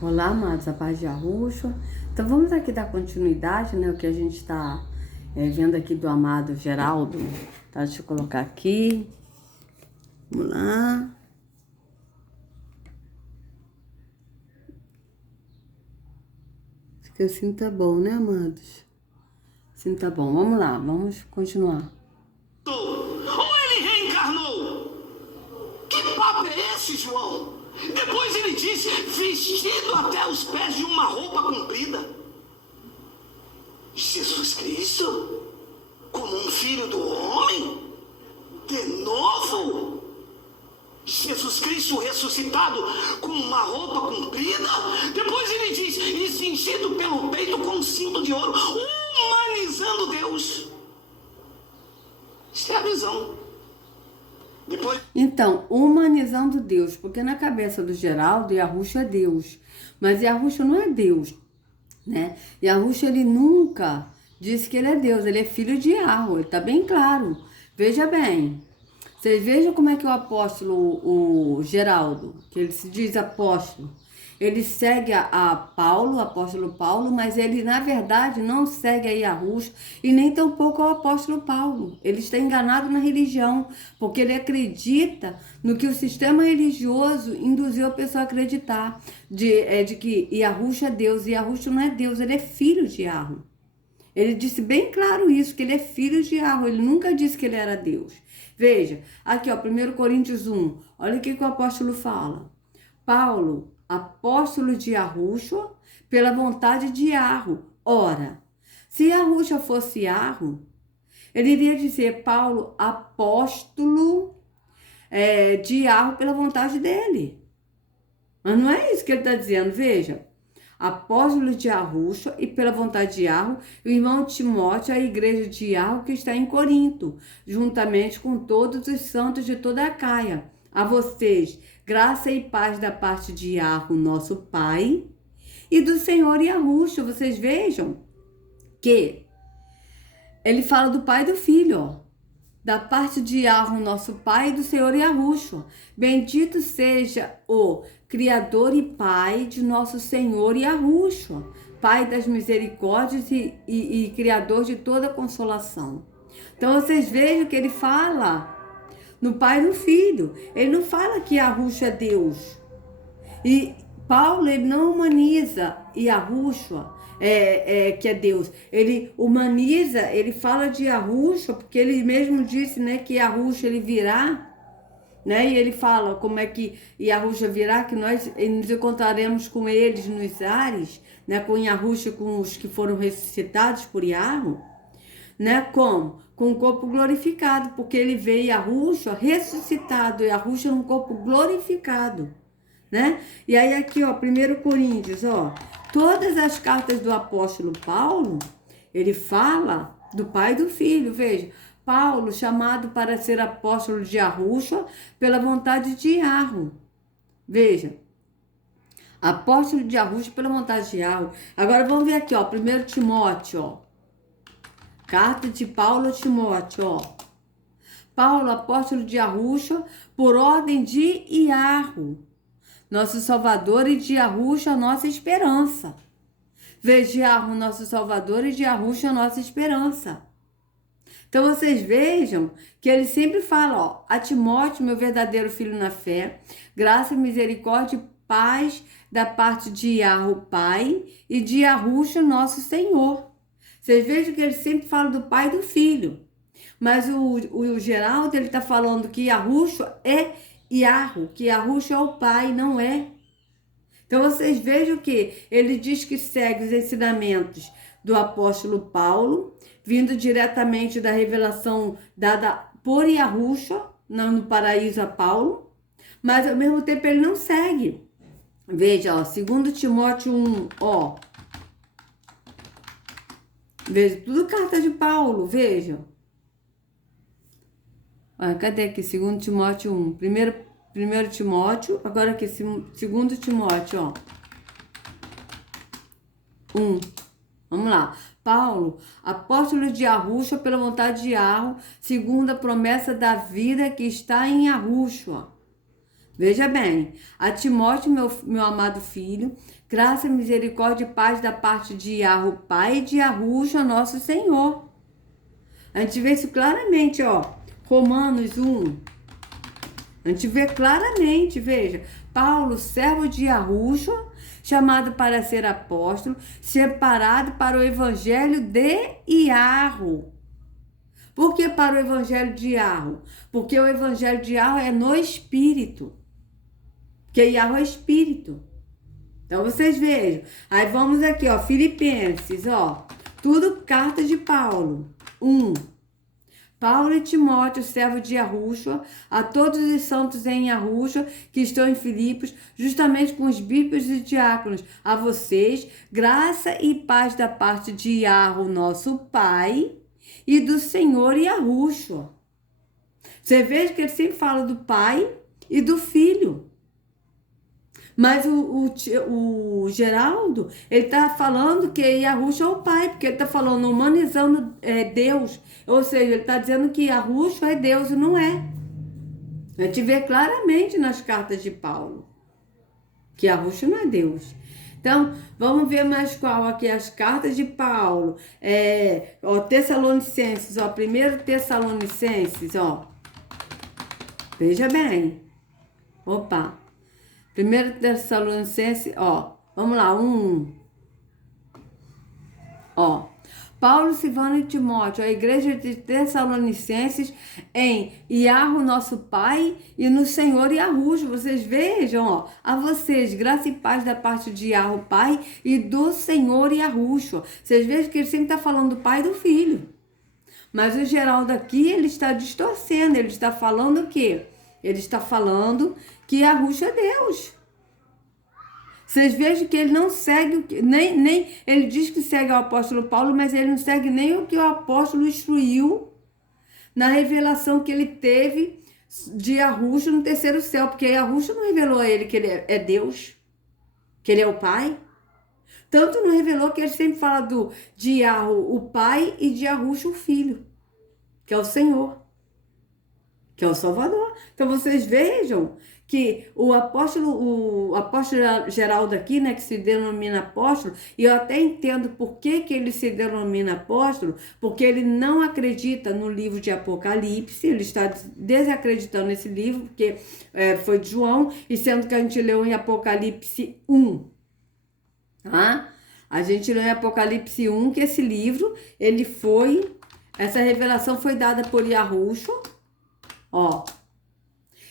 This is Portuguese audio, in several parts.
Olá, amados, a paz de Yahushua. Então vamos aqui dar continuidade, né? O que a gente está vendo aqui do amado Geraldo. Tá? Deixa eu colocar aqui. Vamos lá. Acho que assim tá bom, né, amados? Assim tá bom. Vamos lá, vamos continuar. Ou ele reencarnou? Que papo é esse, João? Depois ele disse, vestido até os pés de uma roupa comprida. Jesus Cristo? Como um filho do homem? De novo? Jesus Cristo ressuscitado com uma roupa comprida? Depois ele diz, e cingido pelo peito com um cinto de ouro, humanizando Deus. Isso é a visão. Depois... Então, humanizando Deus, porque na cabeça do Geraldo, Yahushua é Deus. Mas Yahushua não é Deus, né? Yahushua, ele nunca disse que ele é Deus, ele é filho de Yahweh, tá bem claro. Veja bem, vocês vejam como é que o apóstolo, o Geraldo, que ele se diz apóstolo, ele segue a Paulo, o apóstolo Paulo, mas ele, na verdade, não segue a Yahushua e nem tampouco o apóstolo Paulo. Ele está enganado na religião, porque ele acredita no que o sistema religioso induziu a pessoa a acreditar, de que Yahushua é Deus, e Yahushua não é Deus, ele é filho de Yahweh. Ele disse bem claro isso, que ele é filho de Yahweh, ele nunca disse que ele era Deus. Veja, aqui ó, 1 Coríntios 1, olha o que o apóstolo fala. Paulo, apóstolo de Yahushua, pela vontade de Yahweh. Ora, se Yahushua fosse Yahweh, ele iria dizer Paulo, apóstolo de Yahweh pela vontade dele. Mas não é isso que ele está dizendo, veja. Apóstolo de Yahushua e pela vontade de Yahweh, o irmão Timóteo, a igreja de Yahweh que está em Corinto, juntamente com todos os santos de toda a Caia. A vocês, graça e paz da parte de Yahweh, nosso Pai, e do Senhor Yahushua. Vocês vejam que ele fala do Pai e do Filho, ó. Da parte de Yahweh, nosso Pai, e do Senhor Yahushua. Bendito seja o Criador e Pai de nosso Senhor Yahushua, Pai das misericórdias e Criador de toda consolação. Então vocês vejam que ele fala no Pai e no Filho. Ele não fala que Yahushua é Deus. E Paulo, ele não humaniza Yahushua, que é Deus. Ele humaniza, ele fala de Yahushua, porque ele mesmo disse, né, que Yahushua ele virá, né? E ele fala como é que Yahushua virá, que nós nos encontraremos com eles nos ares, né, com Yahushua, com os que foram ressuscitados por Yahweh, né? Como? Com o corpo glorificado, porque ele veio Yahushua ressuscitado, Yahushua num corpo glorificado, né? E aí aqui, ó, 1 Coríntios, ó, todas as cartas do apóstolo Paulo, ele fala do Pai e do Filho, veja, Paulo chamado para ser apóstolo de Yahushua pela vontade de Yahweh, veja, apóstolo de Yahushua pela vontade de Yahweh. Agora vamos ver aqui, ó, 1 Timóteo, ó, carta de Paulo a Timóteo, ó, Paulo, apóstolo de Yahushua, por ordem de Yahweh, nosso Salvador, e de Yahushua, nossa esperança. Veja, Yahweh, nosso Salvador, e de Yahushua, nossa esperança. Então, vocês vejam que ele sempre fala, ó, a Timóteo, meu verdadeiro filho na fé, graça, misericórdia e paz da parte de Yahweh, Pai, e de Yahushua, nosso Senhor. Vocês vejam que ele sempre fala do Pai e do Filho. Mas o Geraldo, ele está falando que Yahushua é Yahweh, que Yahushua é o Pai, não é. Então vocês vejam que ele diz que segue os ensinamentos do apóstolo Paulo, vindo diretamente da revelação dada por Yahushua, no paraíso a Paulo, mas ao mesmo tempo ele não segue. Veja, ó, 2 Timóteo 1, ó. Veja, tudo carta de Paulo, veja. Ah, cadê aqui? 2 Timóteo 1. Primeiro Timóteo, agora aqui, 2 Timóteo, ó. 1. Vamos lá. Paulo, apóstolo de Yahushua pela vontade de Yahweh, segundo a promessa da vida que está em Yahushua. Veja bem, a Timóteo, meu amado filho, graça, misericórdia e paz da parte de Yahweh, Pai, e de Yahushua, nosso Senhor. A gente vê isso claramente, ó. Romanos 1. A gente vê claramente, veja. Paulo, servo de Yahushua, chamado para ser apóstolo, separado para o evangelho de Yahweh. Por que para o evangelho de Yahweh? Porque o evangelho de Yahweh é no Espírito. Porque Yahweh é Espírito. Então vocês vejam. Aí vamos aqui, ó. Filipenses, ó. Tudo carta de Paulo. 1. Paulo e Timóteo, servo de Yahushua, a todos os santos em Yahushua que estão em Filipos, justamente com os bispos e diáconos, a vocês, graça e paz da parte de Yahweh, nosso Pai, e do Senhor Yahushua. Você veja que ele sempre fala do Pai e do Filho. Mas o Geraldo, ele está falando que Yahushua é o Pai, porque ele está falando, humanizando Deus. Ou seja, ele está dizendo que Yahushua é Deus e não é. A gente vê claramente nas cartas de Paulo que Yahushua não é Deus. Então, vamos ver mais qual aqui as cartas de Paulo. Tessalonicenses, ó, 1 Tessalonicenses, ó. Veja bem. Opa. 1 Tessalonicenses, ó, vamos lá, 1. Ó, Paulo, Silvano e Timóteo, a igreja de Tessalonicenses em Yahweh, nosso Pai, e no Senhor Yahushua. Vocês vejam, ó, a vocês, graça e paz da parte de Yahweh, Pai, e do Senhor Yahushua. Vocês vejam que ele sempre está falando do Pai e do Filho. Mas o Geraldo aqui, ele está distorcendo, ele está falando o quê? Ele está falando que Yahushua é Deus. Vocês vejam que ele não segue, nem ele diz que segue o apóstolo Paulo, mas ele não segue nem o que o apóstolo instruiu na revelação que ele teve de Yahushua no terceiro céu, porque Yahushua não revelou a ele que ele é Deus, que ele é o Pai. Tanto não revelou que ele sempre fala de Yahweh, o Pai, e de Yahushua, o Filho, que é o Senhor, que é o Salvador. Então vocês vejam que o apóstolo Geraldo aqui, né, que se denomina apóstolo, e eu até entendo por que ele se denomina apóstolo, porque ele não acredita no livro de Apocalipse, ele está desacreditando nesse livro, porque foi de João, e sendo que a gente leu em Apocalipse 1, tá? A gente leu em Apocalipse 1 que esse livro, essa revelação foi dada por Yahushua, ó,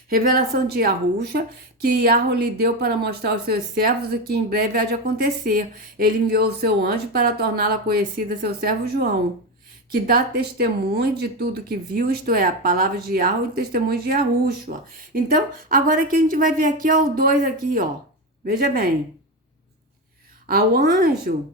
revelação de Yahushua, que Yahweh lhe deu para mostrar aos seus servos o que em breve há de acontecer. Ele enviou o seu anjo para torná-la conhecida a seu servo João, que dá testemunho de tudo que viu, isto é, a palavra de Yahweh e testemunho de Yahushua. Então, agora que a gente vai ver aqui, ó, o 2 aqui, ó. Veja bem. Ao anjo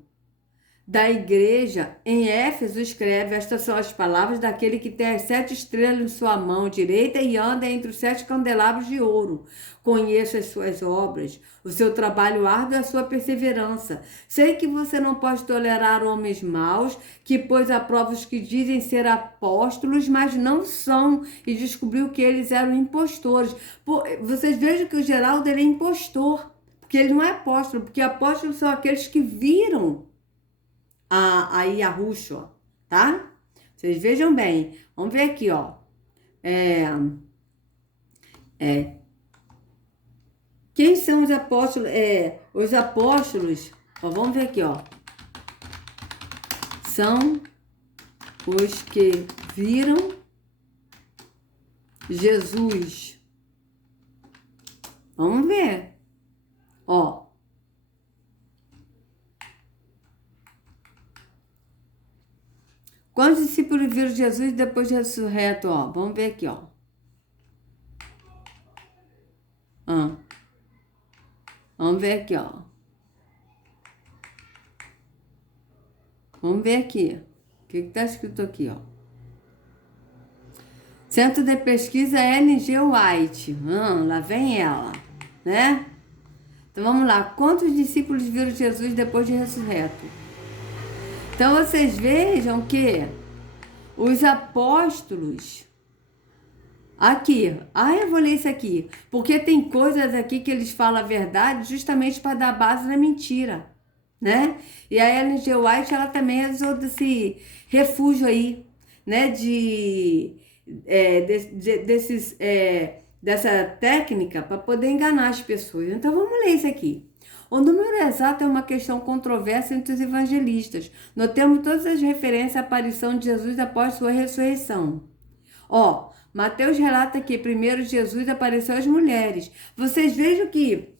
da igreja em Éfeso escreve: estas são as palavras daquele que tem as 7 estrelas em sua mão direita e anda entre os 7 candelabros de ouro. Conheço as suas obras, o seu trabalho árduo e a sua perseverança. Sei que você não pode tolerar homens maus, que pôs à prova os que dizem ser apóstolos, mas não são, e descobriu que eles eram impostores. Vocês vejam que o Geraldo ele é impostor, porque ele não é apóstolo, porque apóstolos são aqueles que viram a Yahushua, tá? Vocês vejam bem. Vamos ver aqui, ó. Quem são os apóstolos? Os apóstolos, ó, vamos ver aqui, ó. São os que viram Jesus. Vamos ver. Ó. Quantos discípulos viram Jesus depois de ressurreto? Ó, vamos ver aqui, ó. Vamos ver aqui, ó. Vamos ver aqui. O que está escrito aqui, ó? Centro de Pesquisa N.G. White. Lá vem ela, né? Então vamos lá. Quantos discípulos viram Jesus depois de ressurreto? Então vocês vejam que os apóstolos, Aqui, eu vou ler isso aqui, porque tem coisas aqui que eles falam a verdade justamente para dar base na mentira, né? E a Ellen G. White, ela também usou desse refúgio aí, né? Dessa técnica para poder enganar as pessoas. Então vamos ler isso aqui. O número exato é uma questão controversa entre os evangelistas. Notemos todas as referências à aparição de Jesus após sua ressurreição. Mateus relata que primeiro Jesus apareceu às mulheres. Vocês vejam que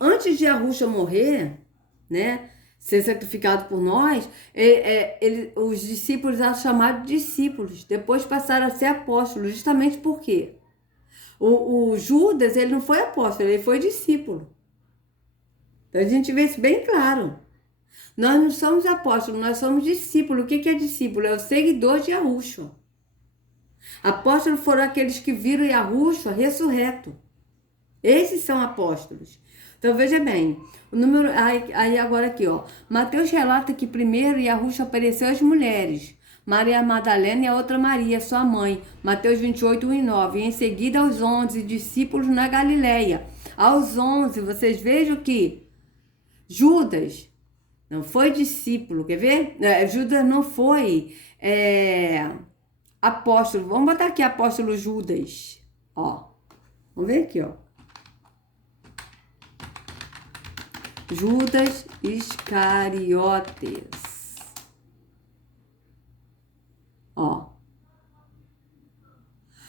antes de Yahusha morrer, né, ser sacrificado por nós, os discípulos eram chamados de discípulos. Depois passaram a ser apóstolos, justamente por quê? O Judas, ele não foi apóstolo, ele foi discípulo. Então a gente vê isso bem claro. Nós não somos apóstolos, nós somos discípulos. O que é discípulo? É o seguidor de Yahusha. Apóstolos foram aqueles que viram Yahusha ressurreto. Esses são apóstolos. Então veja bem, o número aí agora aqui, Mateus relata que primeiro Yahusha apareceu às mulheres, Maria Madalena e a outra Maria, sua mãe, Mateus 28, 1 e 9, e em seguida aos 11 discípulos na Galileia. Aos 11, vocês vejam que Judas não foi discípulo, quer ver? Judas não foi apóstolo. Vamos botar aqui apóstolo Judas. Vamos ver aqui, Judas Iscariotes.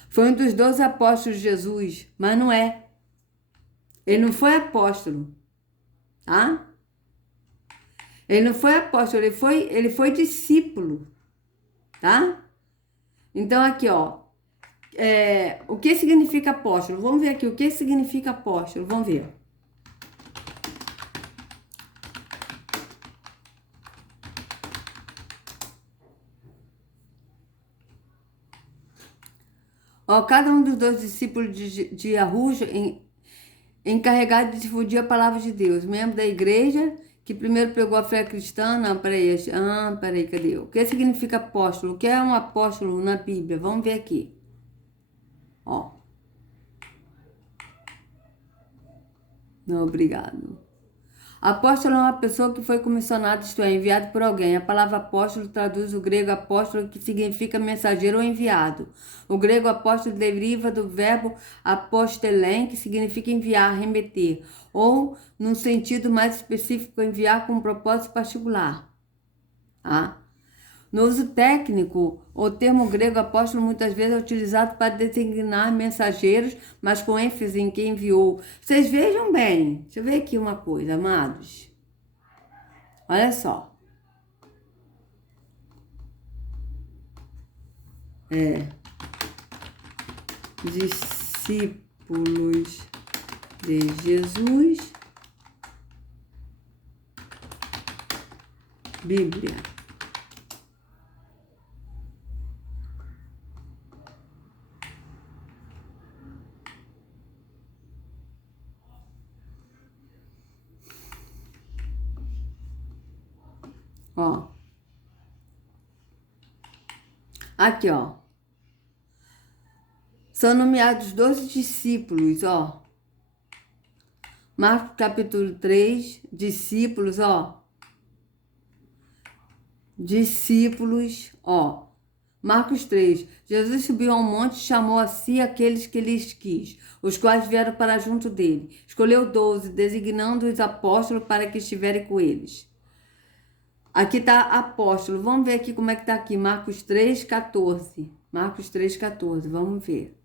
Foi um dos 12 apóstolos de Jesus, mas não é. Ele não foi apóstolo, tá? Ele não foi apóstolo, ele foi discípulo, tá? Então aqui, o que significa apóstolo? Vamos ver aqui o que significa apóstolo, vamos ver. Cada um dos 12 discípulos de Yahusha encarregado de difundir a palavra de Deus, membro da igreja que primeiro pegou a fé cristã. Não, peraí, cadê? O que significa apóstolo? O que é um apóstolo na Bíblia? Vamos ver aqui. Não, obrigado. Apóstolo é uma pessoa que foi comissionada, isto é, enviado por alguém. A palavra apóstolo traduz o grego apóstolo, que significa mensageiro ou enviado. O grego apóstolo deriva do verbo apostelen, que significa enviar, remeter, ou, num sentido mais específico, enviar com um propósito particular. No uso técnico, o termo grego apóstolo muitas vezes é utilizado para designar mensageiros, mas com ênfase em quem enviou. Vocês vejam bem, deixa eu ver aqui uma coisa, amados. Olha só. Discípulos de Jesus, Bíblia. Aqui, são nomeados 12 discípulos, Marcos capítulo 3, discípulos, Discípulos, Marcos 3, Jesus subiu ao monte e chamou a si aqueles que lhes quis, os quais vieram para junto dele. Escolheu 12, designando os apóstolos para que estiverem com eles. Aqui está apóstolo. Vamos ver aqui como é que está aqui. Marcos 3, 14. Marcos 3, 14. Vamos ver.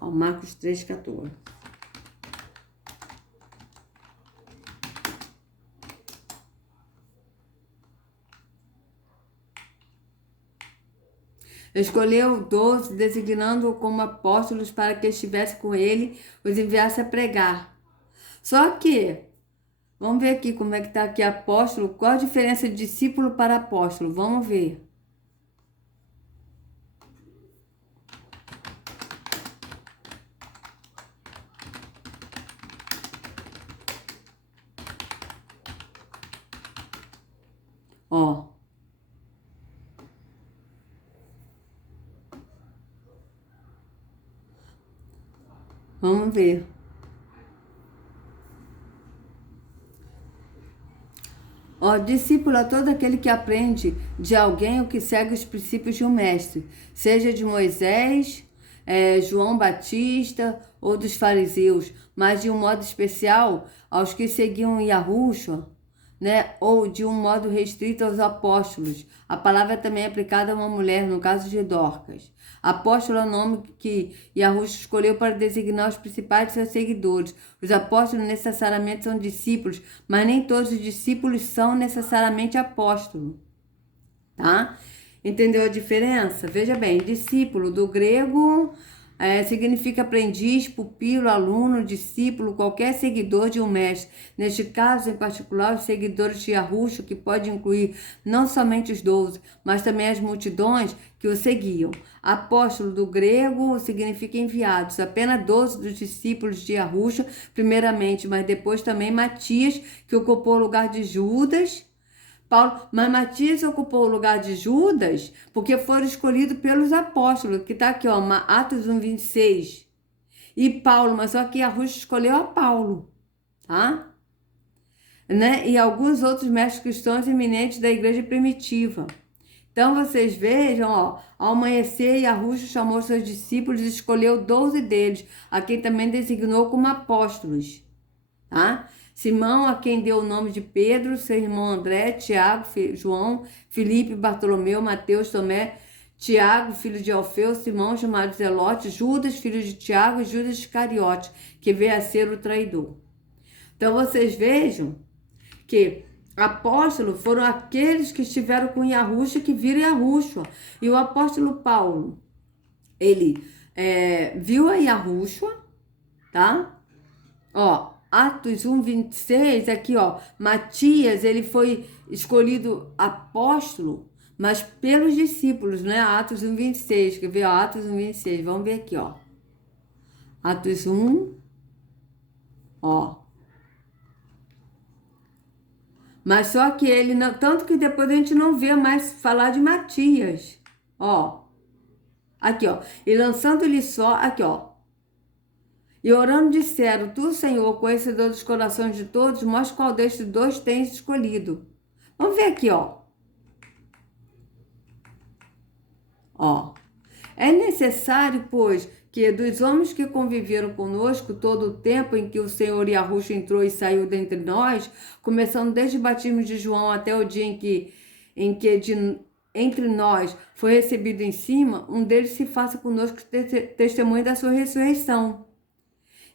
Marcos 3, 14. Escolheu 12, designando-o como apóstolos para que estivesse com ele, os enviasse a pregar. Só que, vamos ver aqui como é que está aqui apóstolo. Qual a diferença de discípulo para apóstolo? Vamos ver. Vamos ver. Ó, discípulo é todo aquele que aprende de alguém ou que segue os princípios de um mestre, seja de Moisés, João Batista ou dos fariseus, mas de um modo especial aos que seguiam Yahushua, né? Ou de um modo restrito aos apóstolos. A palavra também é aplicada a uma mulher, no caso de Dorcas. Apóstolo é o nome que Yahushua escolheu para designar os principais de seus seguidores. Os apóstolos necessariamente são discípulos, mas nem todos os discípulos são necessariamente apóstolos, tá? Entendeu a diferença? Veja bem, discípulo do grego significa aprendiz, pupilo, aluno, discípulo, qualquer seguidor de um mestre. Neste caso, em particular, os seguidores de Yahushua, que pode incluir não somente os 12, mas também as multidões que o seguiam. Apóstolo do grego significa enviados. Apenas 12 dos discípulos de Yahushua, primeiramente, mas depois também Matias, que ocupou o lugar de Judas. Paulo, mas Matias ocupou o lugar de Judas porque foram escolhidos pelos apóstolos, que está aqui, ó, Atos 1:26. E Paulo, mas só que Yahushua escolheu a Paulo, tá? Né? E alguns outros mestres cristãos eminentes da igreja primitiva. Então vocês vejam, ó, ao amanhecer, Yahushua chamou seus discípulos e escolheu 12 deles, a quem também designou como apóstolos, tá? Simão, a quem deu o nome de Pedro, seu irmão André, Tiago, João, Filipe, Bartolomeu, Mateus, Tomé, Tiago, filho de Alfeu, Simão, chamado Zelote, Judas, filho de Tiago, e Judas Iscariote, que veio a ser o traidor. Então vocês vejam que apóstolos foram aqueles que estiveram com Yahushua, que viram Yahushua. E o apóstolo Paulo, ele viu a Yahushua, tá? Ó, Atos 1:26, aqui ó, Matias, ele foi escolhido apóstolo, mas pelos discípulos, né? Atos 1:26, quer ver? Ó, Atos 1:26, vamos ver aqui, ó. Atos 1, ó. Mas só que ele não, tanto que depois a gente não vê mais falar de Matias, ó. Aqui, ó, e lançando-lhe só, aqui, ó. E orando disseram, tu, Senhor, conhecedor dos corações de todos, mostra qual destes dois tens escolhido. Vamos ver aqui, ó. Ó. É necessário, pois, que dos homens que conviveram conosco todo o tempo em que o Senhor Yahushua entrou e saiu dentre nós, começando desde o batismo de João até o dia entre nós foi recebido em cima, um deles se faça conosco testemunho da sua ressurreição.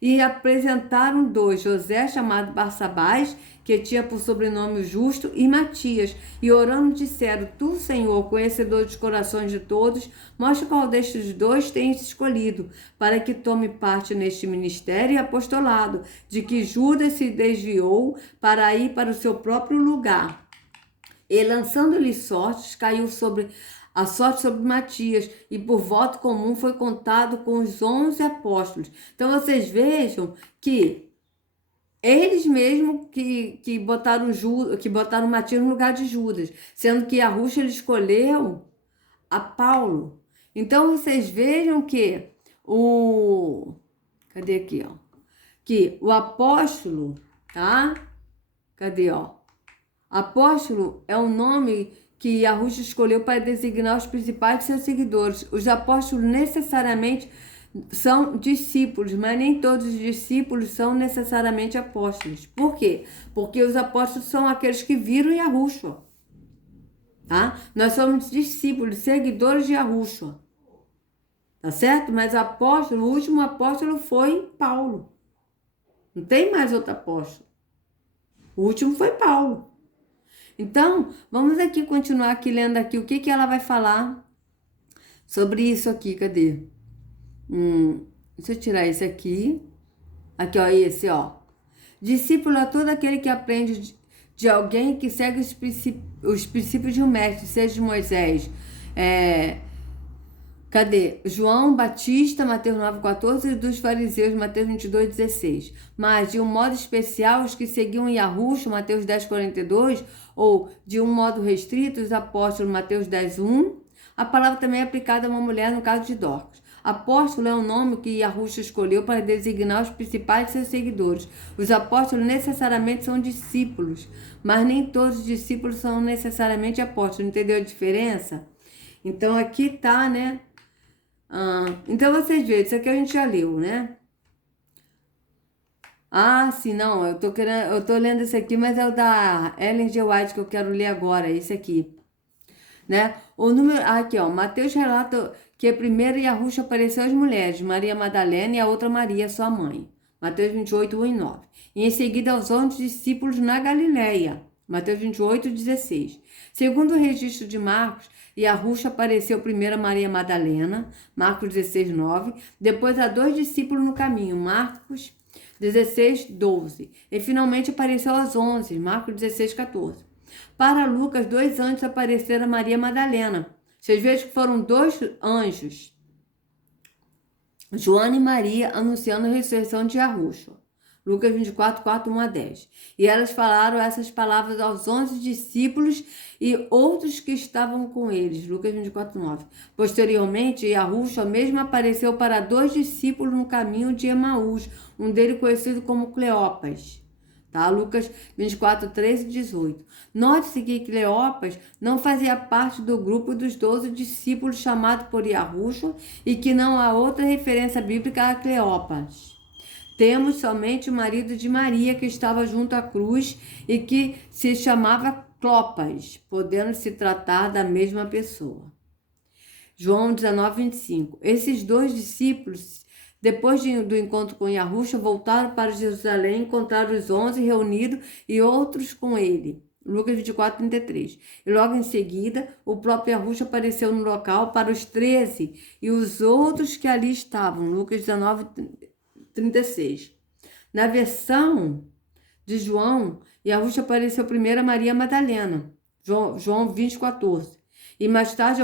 E apresentaram 2, José, chamado Barsabás, que tinha por sobrenome o Justo, e Matias. E orando disseram, tu, Senhor, conhecedor dos corações de todos, mostra qual destes 2 tens escolhido, para que tome parte neste ministério e apostolado, de que Judas se desviou para ir para o seu próprio lugar. E lançando-lhe sortes, caiu a sorte sobre Matias, e por voto comum foi contado com os 11 apóstolos. Então vocês vejam que eles mesmos que botaram Matias no lugar de Judas, sendo que Yahushua ele escolheu a Paulo. Então vocês vejam que cadê aqui, ó? Que o apóstolo, tá? Cadê, ó? Apóstolo é um nome que Yahushua escolheu para designar os principais de seus seguidores. Os apóstolos necessariamente são discípulos, mas nem todos os discípulos são necessariamente apóstolos. Por quê? Porque os apóstolos são aqueles que viram Yahushua, tá? Nós somos discípulos, seguidores de Yahushua, tá certo? Mas apóstolo, o último apóstolo foi Paulo. Não tem mais outro apóstolo. O último foi Paulo. Então, vamos aqui continuar aqui lendo aqui o que ela vai falar sobre isso aqui. Cadê? Deixa eu tirar esse aqui. Aqui, ó, esse, ó. Discípulo é todo aquele que aprende de alguém que segue os princípios de um mestre, seja de Moisés. Cadê? João Batista, Mateus 9,14, e dos fariseus, Mateus 22,16. Mas, de um modo especial, os que seguiam Yahushua, Mateus 10,42, ou, de um modo restrito, os apóstolos, Mateus 10,1. A palavra também é aplicada a uma mulher no caso de Dorcas. Apóstolo é um nome que Yahusha escolheu para designar os principais de seus seguidores. Os apóstolos necessariamente são discípulos, mas nem todos os discípulos são necessariamente apóstolos. Entendeu a diferença? Então aqui tá, né? Então vocês veem, isso aqui a gente já leu, né? Ah, sim, não, eu tô lendo esse aqui, mas é o da Ellen G. White que eu quero ler agora, esse aqui, né? O número, aqui, ó, Mateus relata que primeiro Yahusha apareceu às mulheres, Maria Madalena e a outra Maria, sua mãe. Mateus 28, 1 e 9. E em seguida aos 11 discípulos na Galileia. Mateus 28, 16. Segundo o registro de Marcos, Yahusha apareceu primeiro a Maria Madalena, Marcos 16, 9. Depois a 2 discípulos no caminho, Marcos 16, 12. E finalmente apareceu aos 11, Marcos 16, 14. Para Lucas, 2 anjos apareceram a Maria Madalena. Vocês vejam que foram 2 anjos, Joana e Maria, anunciando a ressurreição de Yahusha. Lucas 24, 4, 1 a 10. E elas falaram essas palavras aos 11 discípulos e outros que estavam com eles. Lucas 24, 9. Posteriormente, Yahusha mesmo apareceu para 2 discípulos no caminho de Emaús, um deles conhecido como Cleopas. Tá? Lucas 24, 13 e 18. Note-se que Cleopas não fazia parte do grupo dos 12 discípulos chamados por Yahusha e que não há outra referência bíblica a Cleopas. Temos somente o marido de Maria, que estava junto à cruz e que se chamava Clopas, podendo se tratar da mesma pessoa. João 19, 25. Esses 2 discípulos, depois do encontro com Yahusha, voltaram para Jerusalém, encontraram os 11 reunidos e outros com ele. Lucas 24, 33. E logo em seguida, o próprio Yahusha apareceu no local para os 13 e os outros que ali estavam. Lucas 19, 36. Na versão de João, Yahusha apareceu primeiro a Maria Madalena, João 20, 14. E mais tarde,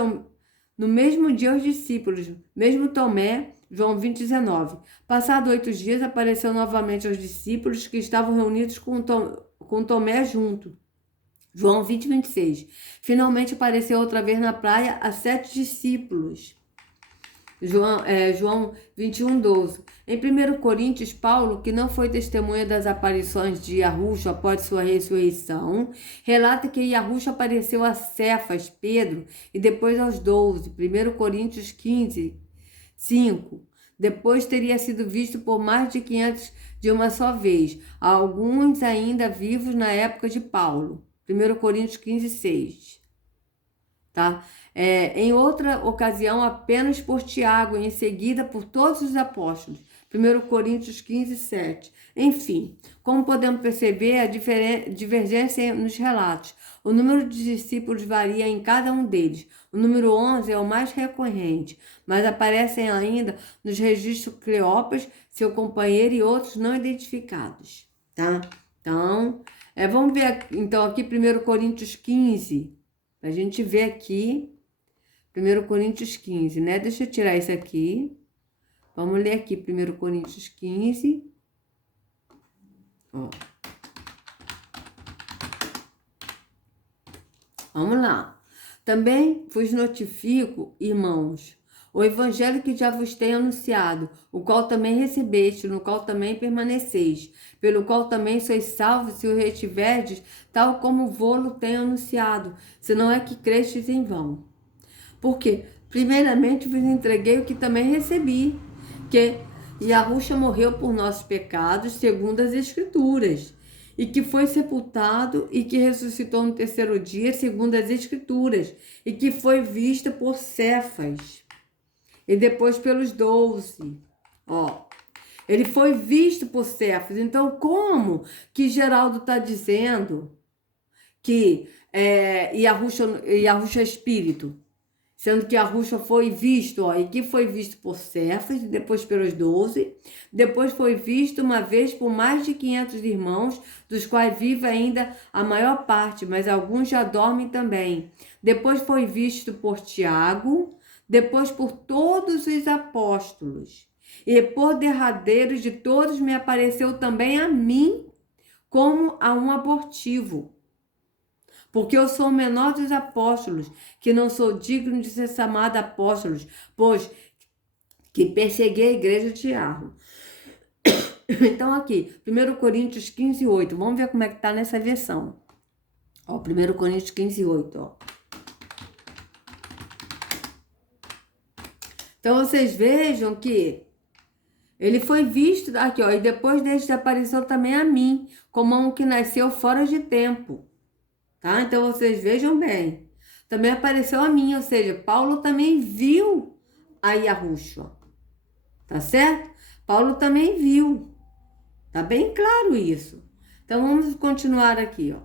no mesmo dia, aos discípulos, mesmo Tomé, João 20, 19. Passado 8 dias, apareceu novamente aos discípulos que estavam reunidos com Tomé junto. João 20, 26. Finalmente apareceu outra vez na praia a 7 discípulos. João 21, 12. Em 1 Coríntios, Paulo, que não foi testemunha das aparições de Yahusha após sua ressurreição, relata que Yahusha apareceu a Cefas, Pedro, e depois aos 12. 1 Coríntios 15, 5. Depois teria sido visto por mais de 500 de uma só vez, alguns ainda vivos na época de Paulo. 1 Coríntios 15, 6. Tá? Em outra ocasião, apenas por Tiago, e em seguida por todos os apóstolos. 1 Coríntios 15, 7. Enfim, como podemos perceber, a divergência nos relatos. O número de discípulos varia em cada um deles. O número 11 é o mais recorrente, mas aparecem ainda nos registros Cleopas, seu companheiro e outros não identificados. Tá? Então, vamos ver então aqui 1 Coríntios 15, para a gente ver aqui. 1 Coríntios 15, né? Deixa eu tirar isso aqui. Vamos ler aqui 1 Coríntios 15. Ó. Vamos lá. Também vos notifico, irmãos, o evangelho que já vos tenho anunciado, o qual também recebeste, no qual também permaneceis, pelo qual também sois salvos se o retiverdes, tal como vô-lo tenho anunciado, se não é que crestes em vão. Porque, primeiramente, vos entreguei o que também recebi, que Yahusha morreu por nossos pecados, segundo as Escrituras, e que foi sepultado e que ressuscitou no 3º dia, segundo as Escrituras, e que foi visto por Cefas, e depois pelos 12. Ó, ele foi visto por Cefas. Então, como que Geraldo está dizendo que Yahusha é espírito? Sendo que Yahusha foi visto, ó, e que foi visto por Cefas, depois pelos 12, depois foi visto uma vez por mais de 500 irmãos, dos quais vive ainda a maior parte, mas alguns já dormem também. Depois foi visto por Tiago, depois por todos os apóstolos. E por derradeiro de todos me apareceu também a mim, como a um abortivo. Porque eu sou o menor dos apóstolos, que não sou digno de ser chamado apóstolos, pois que perseguia a igreja de Tiago. Então aqui, 1 Coríntios 15:8. Vamos ver como é que tá nessa versão. Ó, 1 Coríntios 15:8, ó. Então vocês vejam que ele foi visto aqui, ó, e depois deste apareceu também a mim, como um que nasceu fora de tempo. Tá? Então vocês vejam bem. Também apareceu a mim, ou seja, Paulo também viu a Yahushua. Tá certo? Paulo também viu. Tá bem claro isso. Então vamos continuar aqui, ó.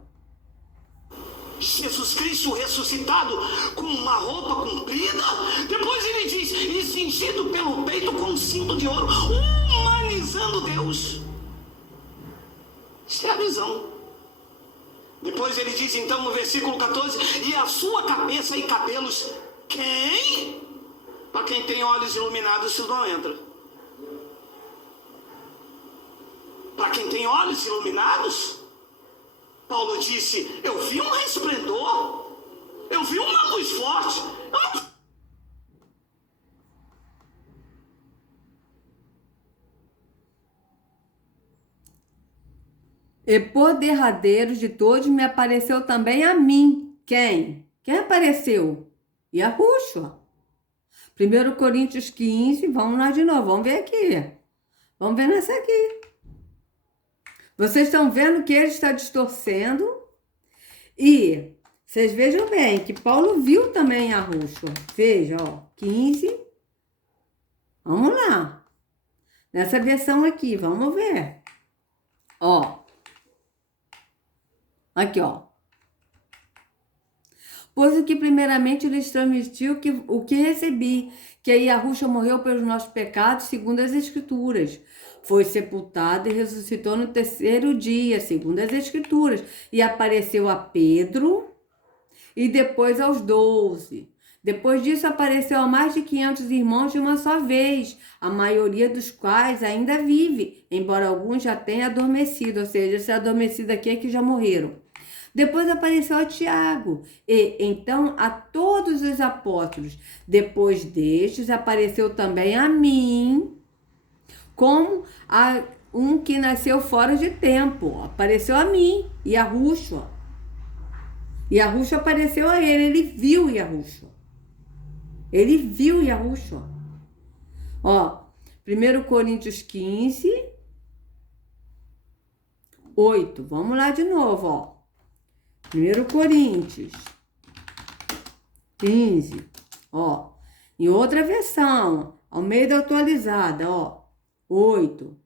Jesus Cristo ressuscitado com uma roupa comprida. Depois ele diz, e cingido pelo peito com um cinto de ouro, humanizando Deus. Isso é a visão. Depois ele diz então no versículo 14, e a sua cabeça e cabelos, quem? Para quem tem olhos iluminados, isso não entra. Para quem tem olhos iluminados, Paulo disse, eu vi um resplendor, eu vi uma luz forte, eu não... E por derradeiro de todos me apareceu também a mim. Quem? Quem apareceu? Yahushua. 1 Coríntios 15, vamos lá de novo, vamos ver aqui. Vamos ver nessa aqui. Vocês estão vendo que ele está distorcendo. E vocês vejam bem que Paulo viu também Yahushua. Veja, ó, 15. Vamos lá. Nessa versão aqui, vamos ver. Ó. Aqui, ó. Pois o que primeiramente lhes transmitiu o que recebi, que Yahushua morreu pelos nossos pecados, segundo as Escrituras. Foi sepultado e ressuscitou no terceiro dia, segundo as Escrituras. E apareceu a Pedro e depois aos 12. Depois disso apareceu a mais de 500 irmãos de uma só vez, a maioria dos quais ainda vive, embora alguns já tenham adormecido, ou seja, esse adormecido aqui é que já morreram. Depois apareceu a Tiago, e então a todos os apóstolos. Depois destes apareceu também a mim, como a um que nasceu fora de tempo. Apareceu a mim, Yahushua. Yahushua apareceu a ele, ele viu Yahushua. Ele viu Yahushua. Ó, 1 Coríntios 15, 8. Vamos lá de novo, ó. 1 Coríntios 15, ó. Em outra versão, Almeida atualizada, ó. 8.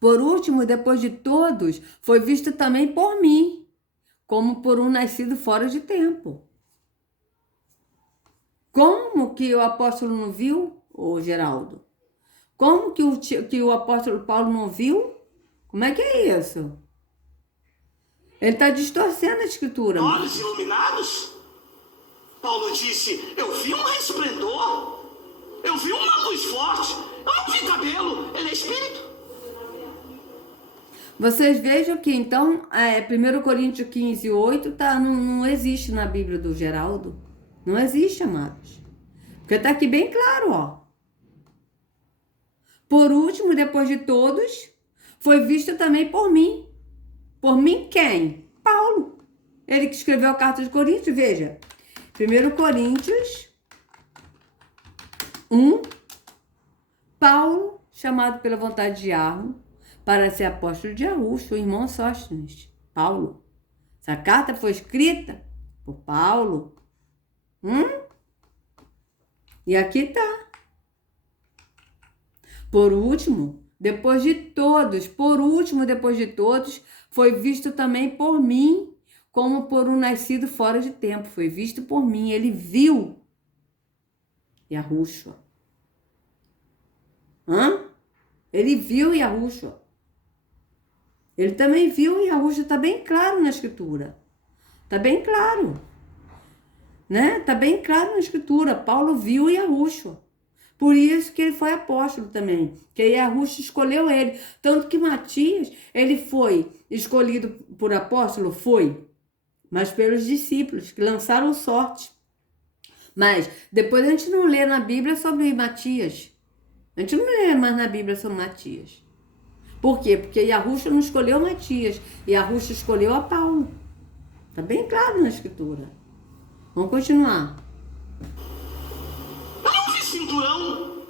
Por último, depois de todos, foi visto também por mim, como por um nascido fora de tempo. Como que o apóstolo não viu, ô Geraldo? Como que o apóstolo Paulo não viu? Como é que é isso? Ele está distorcendo a escritura. Olhos iluminados? Paulo disse, eu vi um resplendor, eu vi uma luz forte, eu não vi cabelo, ele é espírito. Vocês vejam que então, 1 Coríntios 15, 8 não existe na Bíblia do Geraldo. Não existe, amados. Porque está aqui bem claro, ó. Por último, depois de todos, foi visto também por mim. Por mim quem? Paulo. Ele que escreveu a carta de Coríntios, veja. 1 Coríntios 1. Paulo, chamado pela vontade de Yahweh, para ser apóstolo de Yahushua, o irmão Sóstenes. Paulo. Essa carta foi escrita por Paulo. E aqui tá. Por último, depois de todos, foi visto também por mim, como por um nascido fora de tempo. Foi visto por mim, ele viu Yahushua. Ele viu Yahushua. Ele também viu Yahushua, está bem claro na escritura. Está bem claro. Né? Está bem claro na escritura. Paulo viu Yahushua. Por isso que ele foi apóstolo também. Que Yahushua escolheu ele. Tanto que Matias, ele foi escolhido por apóstolo? Foi. Mas pelos discípulos que lançaram sorte. Mas depois a gente não lê na Bíblia sobre Matias. A gente não lê mais na Bíblia sobre Matias. Por quê? Porque Yahushua não escolheu Matias. Yahushua escolheu a Paulo. Está bem claro na Escritura. Vamos continuar. Eu não vi cinturão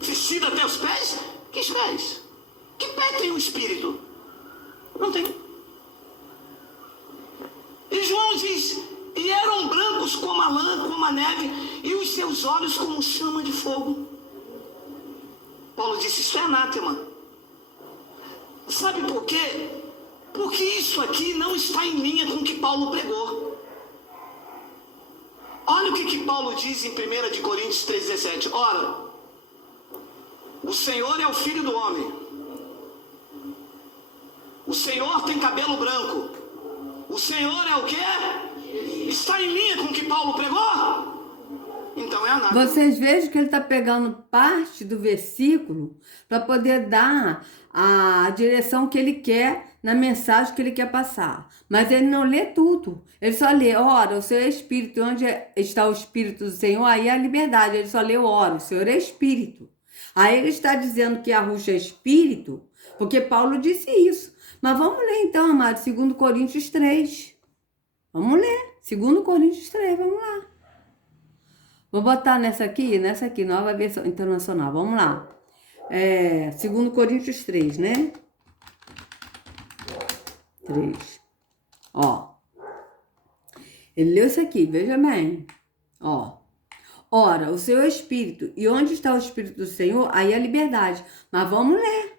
vestido até os pés. Que pés? Que pé tem o Espírito? Não tem. E João diz, e eram brancos como a lã, como a neve, e os seus olhos como chama de fogo. Paulo disse, isso é anátema. Sabe por quê? Porque isso aqui não está em linha com o que Paulo pregou. Olha o que Paulo diz em 1 de Coríntios 3,17. Ora, o Senhor é o Filho do homem. O Senhor tem cabelo branco. O Senhor é o quê? Está em linha com o que Paulo pregou? Então é anátema. Vocês vejam que ele está pegando parte do versículo para poder dar a direção que ele quer na mensagem que ele quer passar. Mas ele não lê tudo. Ele só lê, ora, o Senhor é Espírito. E onde está o Espírito do Senhor? Aí é a liberdade. Ele só lê, ora, o Senhor é Espírito. Aí ele está dizendo que Yahushua é Espírito, porque Paulo disse isso. Mas vamos ler então, amado, 2 Coríntios 3. Vamos ler. 2 Coríntios 3, vamos lá. Vou botar nessa aqui, nova versão internacional. Vamos lá. 2 Coríntios 3, né? 3. Ó. Ele leu isso aqui, veja bem. Ó. Ora, o Senhor é Espírito. E onde está o Espírito do Senhor? Aí é a liberdade. Mas vamos ler.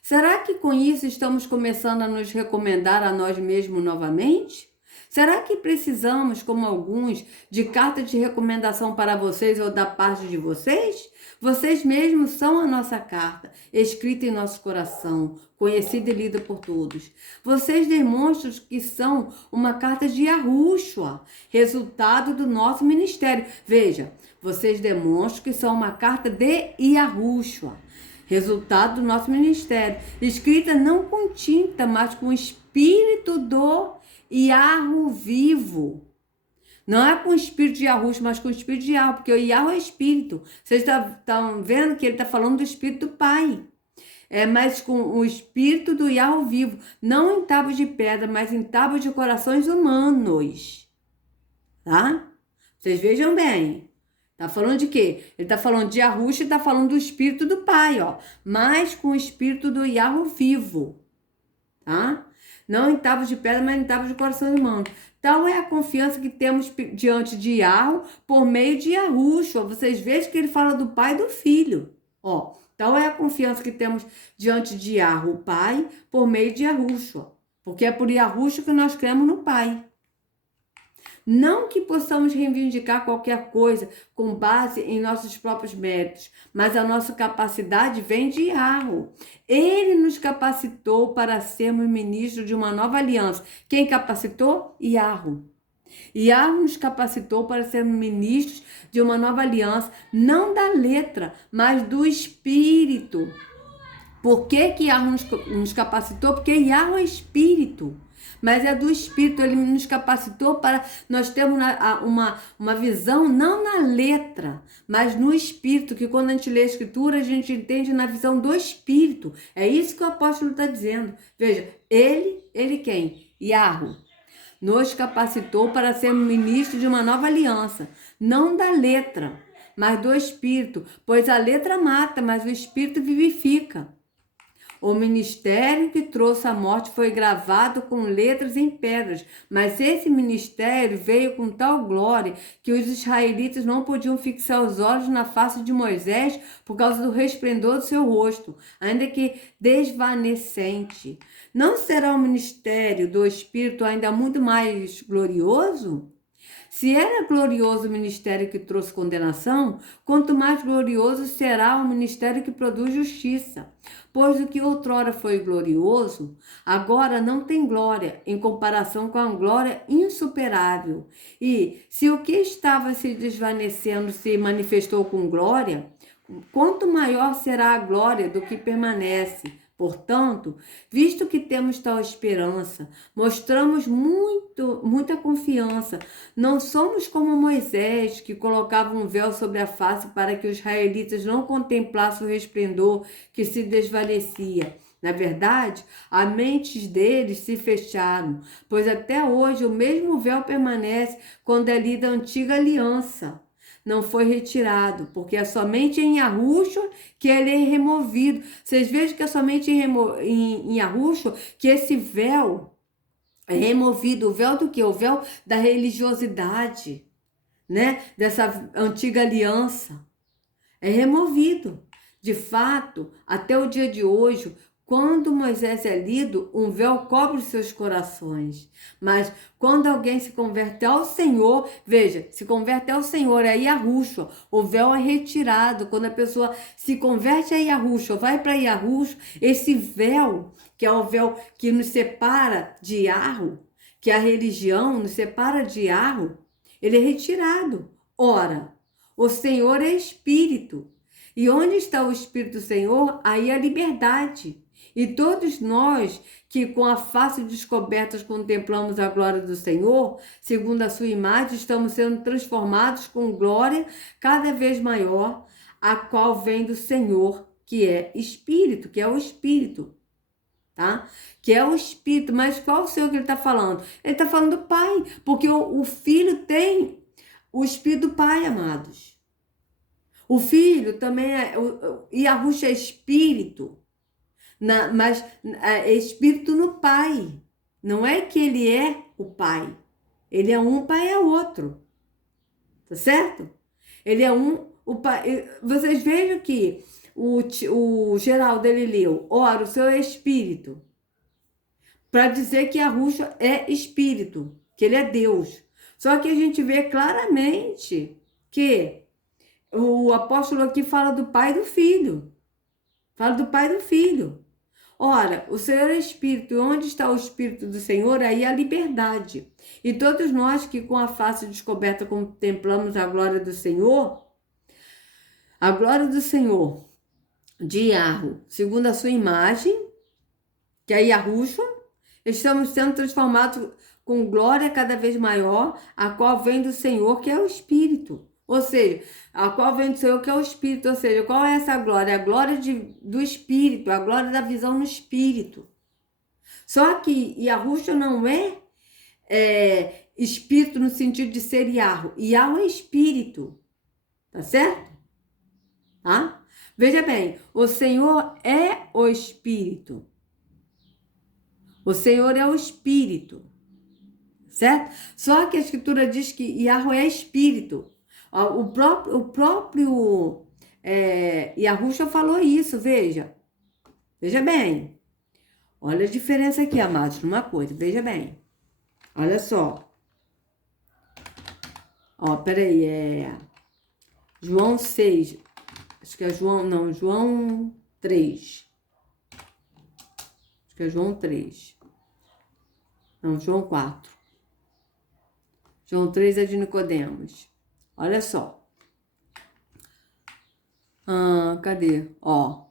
Será que com isso estamos começando a nos recomendar a nós mesmos novamente? Será que precisamos, como alguns, de carta de recomendação para vocês ou da parte de vocês? Vocês mesmos são a nossa carta, escrita em nosso coração, conhecida e lida por todos. Vocês demonstram que são uma carta de Yahushua, resultado do nosso ministério. Veja, vocês demonstram que são uma carta de Yahushua, resultado do nosso ministério, escrita não com tinta, mas com o espírito do Yahu vivo. Não é com o espírito de Yahushua, mas com o espírito de Yahu, porque o Yahu é espírito. Vocês estão vendo que ele está falando do espírito do Pai. Mas com o espírito do Yahu vivo, não em tábuas de pedra, mas em tábuas de corações humanos. Tá? Vocês vejam bem. Tá falando de quê? Ele tá falando de Yahushua e tá falando do espírito do Pai, ó. Mas com o espírito do Yahu vivo. Tá? Não em tábuas de pedra, mas em tábuas de coração humano. Tal é a confiança que temos diante de Yahu por meio de Yahushua. Vocês vejam que ele fala do Pai e do Filho. Ó, tal é a confiança que temos diante de Yahu, o Pai, por meio de Yahushua. Porque é por Yahushua que nós cremos no Pai. Não que possamos reivindicar qualquer coisa com base em nossos próprios méritos, mas a nossa capacidade vem de Yahu. Ele nos capacitou para sermos ministros de uma nova aliança. Quem capacitou? Yahu. Yahu nos capacitou para sermos ministros de uma nova aliança, não da letra, mas do Espírito. Por que Yahu nos capacitou? Porque Yahu é Espírito. Mas é do Espírito, ele nos capacitou para nós termos uma visão não na letra, mas no Espírito, que quando a gente lê a Escritura, a gente entende na visão do Espírito. É isso que o apóstolo está dizendo. Veja, ele quem? Yahu. Nos capacitou para sermos ministros de uma nova aliança, não da letra, mas do Espírito, pois a letra mata, mas o Espírito vivifica. O ministério que trouxe a morte foi gravado com letras em pedras, mas esse ministério veio com tal glória que os israelitas não podiam fixar os olhos na face de Moisés por causa do resplendor do seu rosto, ainda que desvanecente. Não será o ministério do Espírito ainda muito mais glorioso? Se era glorioso o ministério que trouxe condenação, quanto mais glorioso será o ministério que produz justiça. Pois o que outrora foi glorioso, agora não tem glória em comparação com a glória insuperável. E se o que estava se desvanecendo se manifestou com glória, quanto maior será a glória do que permanece, Portanto, visto que temos tal esperança, mostramos muita confiança. Não somos como Moisés, que colocava um véu sobre a face para que os israelitas não contemplassem o resplendor que se desvanecia. Na verdade, as mentes deles se fecharam, pois até hoje o mesmo véu permanece quando é lida a antiga aliança. Não foi retirado, porque é somente em Yahushua que ele é removido. Vocês vejam que é somente em Yahushua que esse véu é removido. O véu do quê? O véu da religiosidade, né? Dessa antiga aliança. É removido. De fato, até o dia de hoje, quando Moisés é lido, um véu cobre os seus corações. Mas quando alguém se converte ao Senhor, veja, se converte ao Senhor, é Yahushua, o véu é retirado. Quando a pessoa se converte a Yahushua, vai para Yahushua, esse véu, que é o véu que nos separa de Yahu, que a religião nos separa de Yahu, ele é retirado. Ora, o Senhor é Espírito. E onde está o Espírito do Senhor, aí a liberdade. E todos nós que com a face descoberta contemplamos a glória do Senhor, segundo a sua imagem, estamos sendo transformados com glória cada vez maior, a qual vem do Senhor, que é Espírito, que é o Espírito, tá? Que é o Espírito. Mas qual o Senhor que ele está falando? Ele está falando do Pai, porque o Filho tem o Espírito do Pai, amados. O Filho também é, Yahushua é Espírito, mas é Espírito no Pai. Não é que ele é o Pai. Ele é um, o Pai é outro. Tá certo? Ele é um, o Pai. Vocês vejam que o Geraldo, ele leu, ora, o Senhor é Espírito. Para dizer que Yahushua é Espírito, que ele é Deus. Só que a gente vê claramente que o apóstolo aqui fala do Pai e do Filho. Fala do Pai e do Filho. Ora, o Senhor é Espírito, e onde está o Espírito do Senhor, aí a liberdade. E todos nós que com a face descoberta contemplamos a glória do Senhor de Yahu, segundo a sua imagem, que é Yahushua, estamos sendo transformados com glória cada vez maior, a qual vem do Senhor, que é o Espírito. Ou seja, a qual vem do Senhor, que é o Espírito. Ou seja, qual é essa glória? A glória do Espírito, a glória da visão no Espírito. Só que Yahushua não é Espírito no sentido de ser Yahu. Yahu é Espírito. Tá certo? Tá? Veja bem, o Senhor é o Espírito. O Senhor é o Espírito. Certo? Só que a Escritura diz que Yahu é Espírito. O próprio Yahushua falou isso, veja. Veja bem. Olha a diferença aqui, amados, numa coisa. Veja bem. Olha só. Ó, peraí, João 6. Acho que é João 3. Acho que é João 3. Não, João 4. João 3 é de Nicodemos. Olha só. Cadê? Ó.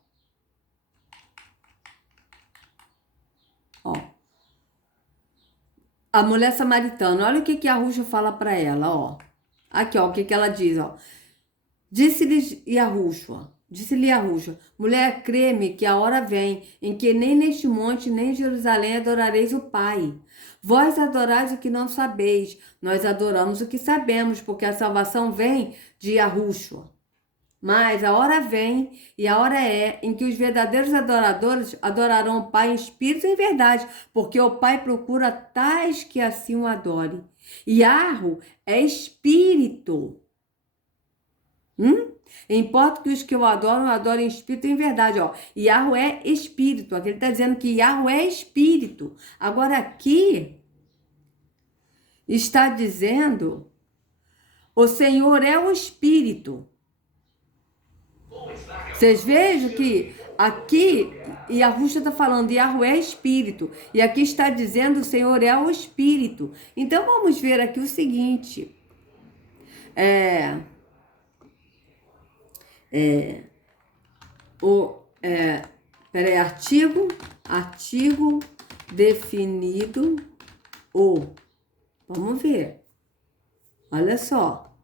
A mulher samaritana. Olha o que a Yahushua fala para ela, ó. Aqui, ó, o que ela diz, ó. Disse-lhe Yahushua, mulher, crê-me que a hora vem em que nem neste monte, nem em Jerusalém adorareis o Pai. Vós adorais o que não sabeis, nós adoramos o que sabemos, porque a salvação vem de Yahushua. Mas a hora vem, e a hora é, em que os verdadeiros adoradores adorarão o Pai em espírito e em verdade, porque o Pai procura tais que assim o adorem. Yahu é espírito. Importa que os que o adoram, adorem em espírito e em verdade, ó. Yahu é espírito. Aqui ele está dizendo que Yahu é espírito. Agora aqui está dizendo o Senhor é o espírito. Vocês vejam que aqui Yahushua está falando Yahu é espírito. E aqui está dizendo o Senhor é o espírito. Então vamos ver aqui o seguinte. Peraí, artigo definido o. Vamos ver. Olha só.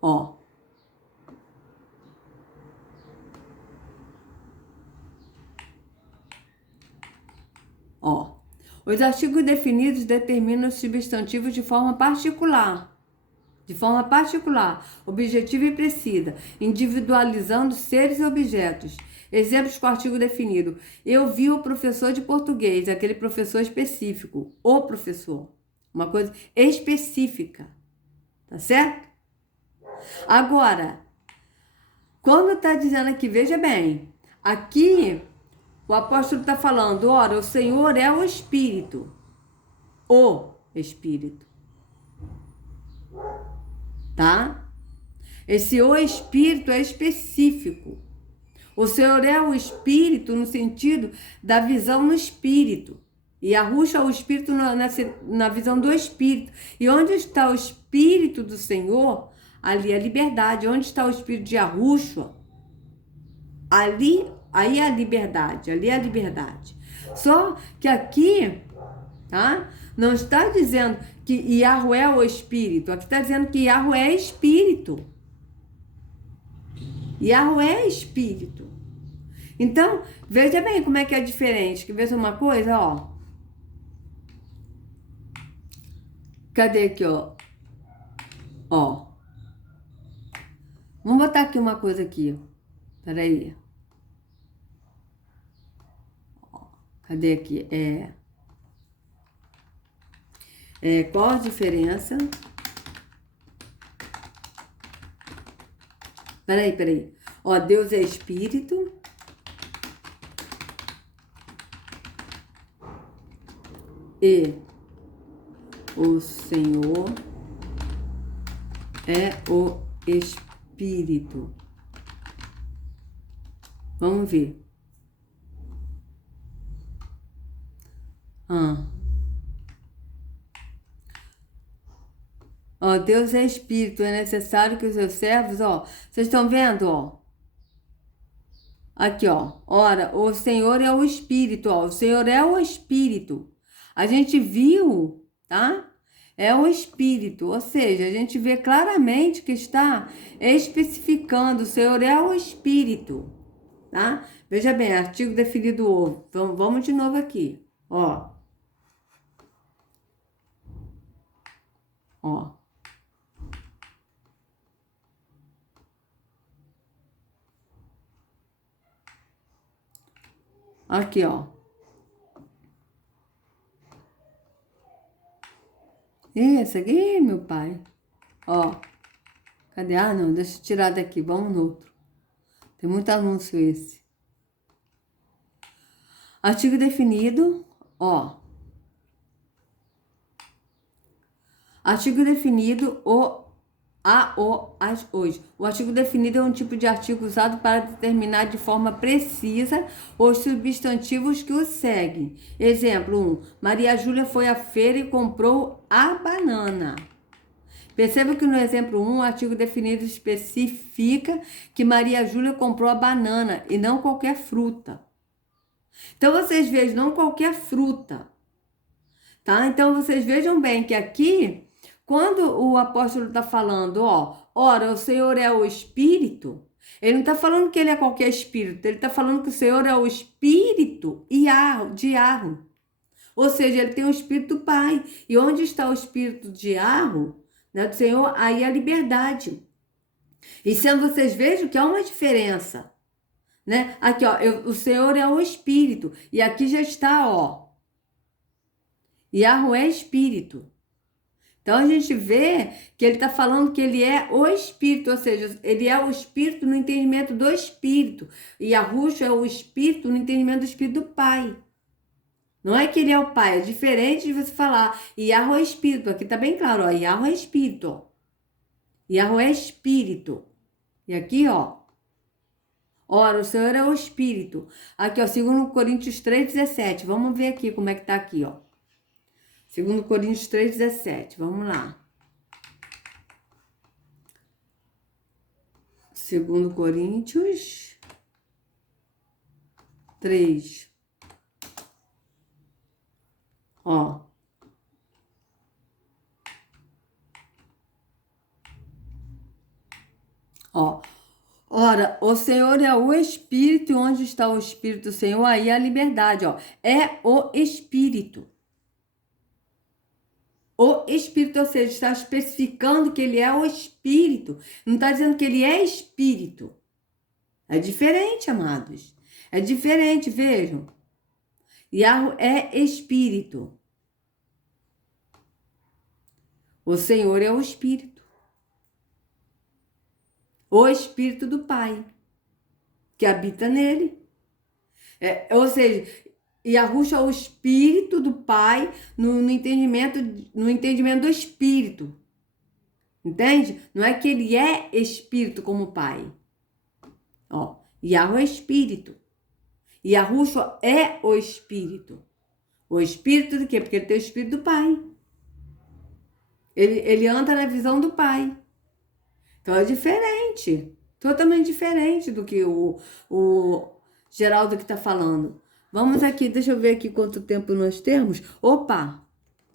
Ó. Ó. Os artigos definidos determinam os substantivos de forma particular. De forma particular, objetiva e precisa, individualizando seres e objetos. Exemplos com artigo definido. Eu vi o professor de português, aquele professor específico. O professor. Uma coisa específica. Tá certo? Agora, quando está dizendo aqui, veja bem, aqui o apóstolo está falando, ora, o Senhor é o Espírito. O Espírito. Tá? Esse o Espírito é específico. O Senhor é o Espírito no sentido da visão no Espírito. E arrucha o Espírito na visão do Espírito. E onde está o Espírito do Senhor, ali é a liberdade. Onde está o Espírito de Arrucha, ali aí é a liberdade. Ali é a liberdade. Só que aqui, tá? Não está dizendo que Yahweh é o Espírito. Aqui está dizendo que Yahweh é Espírito. Yahweh é Espírito. Então, veja bem como é que é diferente. Quer ver uma coisa, ó? Cadê aqui, ó? Ó. Vamos botar aqui uma coisa aqui. Peraí. Cadê aqui? Qual a diferença? Peraí. Ó, Deus é Espírito. E o Senhor é o Espírito. Vamos ver. Ó, Deus é Espírito, é necessário que os seus servos, ó, vocês estão vendo, ó? Aqui, ó, ora, o Senhor é o Espírito, ó, o Senhor é o Espírito. A gente viu, tá? É o Espírito, ou seja, a gente vê claramente que está especificando, o Senhor é o Espírito, tá? Veja bem, artigo definido o. Vamos de novo aqui, ó. Ó. Aqui, ó. Esse aqui, meu pai. Ó. Cadê? Ah, não, deixa eu tirar daqui. Vamos no outro. Tem muito anúncio esse. Artigo definido, ó. Artigo definido, hoje. O artigo definido é um tipo de artigo usado para determinar de forma precisa os substantivos que o seguem. Exemplo 1. Maria Júlia foi à feira e comprou a banana. Perceba que no exemplo 1, o artigo definido especifica que Maria Júlia comprou a banana e não qualquer fruta. Então, vocês vejam, não qualquer fruta. Tá? Então, vocês vejam bem que aqui, quando o apóstolo está falando, ó, ora, o Senhor é o Espírito, ele não está falando que ele é qualquer espírito, ele está falando que o Senhor é o Espírito de Yahweh. Ou seja, ele tem o Espírito do Pai. E onde está o Espírito de Yahweh, né, do Senhor, aí é a liberdade. E sendo vocês vejam que há uma diferença, né? Aqui, ó, o Senhor é o Espírito. E aqui já está, ó, Yahweh é Espírito. Então, a gente vê que ele está falando que ele é o Espírito, ou seja, ele é o Espírito no entendimento do Espírito. E Yahushua é o Espírito no entendimento do Espírito do Pai. Não é que ele é o Pai, é diferente de você falar Yahweh é Espírito. Aqui está bem claro, ó, Yahweh é Espírito. Ó. Yahweh é Espírito. E aqui, ó, ora, o Senhor é o Espírito. Aqui, ó, 2 Coríntios 3,17. Vamos ver aqui como é que tá aqui, ó. 2 Coríntios 3,17. Vamos lá. 2 Coríntios 3. Ó. Ó. Ora, o Senhor é o Espírito, e onde está o Espírito do Senhor, aí é a liberdade, ó. É o Espírito. O Espírito, ou seja, está especificando que ele é o Espírito. Não está dizendo que ele é Espírito. É diferente, amados. É diferente, vejam. Yahweh é Espírito. O Senhor é o Espírito. O Espírito do Pai, que habita nele. Ou seja, Yahushua é o Espírito do Pai no entendimento do Espírito. Entende? Não é que ele é Espírito como Pai. Ó, Yahweh é Espírito. Yahushua é o Espírito. O Espírito do quê? Porque ele tem o Espírito do Pai. Ele anda na visão do Pai. Então é diferente. Totalmente diferente do que o Geraldo que está falando. Vamos aqui, deixa eu ver aqui quanto tempo nós temos. Opa!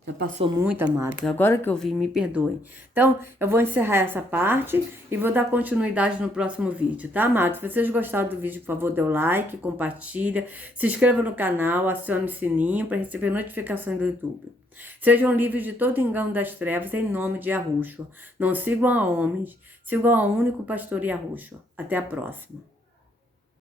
Já passou muito, amados. Agora que eu vi, me perdoem. Então, eu vou encerrar essa parte e vou dar continuidade no próximo vídeo, tá, amados? Se vocês gostaram do vídeo, por favor, dê o like, compartilha, se inscreva no canal, acione o sininho para receber notificações do YouTube. Sejam livres de todo engano das trevas, em nome de Yahushua. Não sigam a homens, sigam ao único pastor Yahushua. Até a próxima.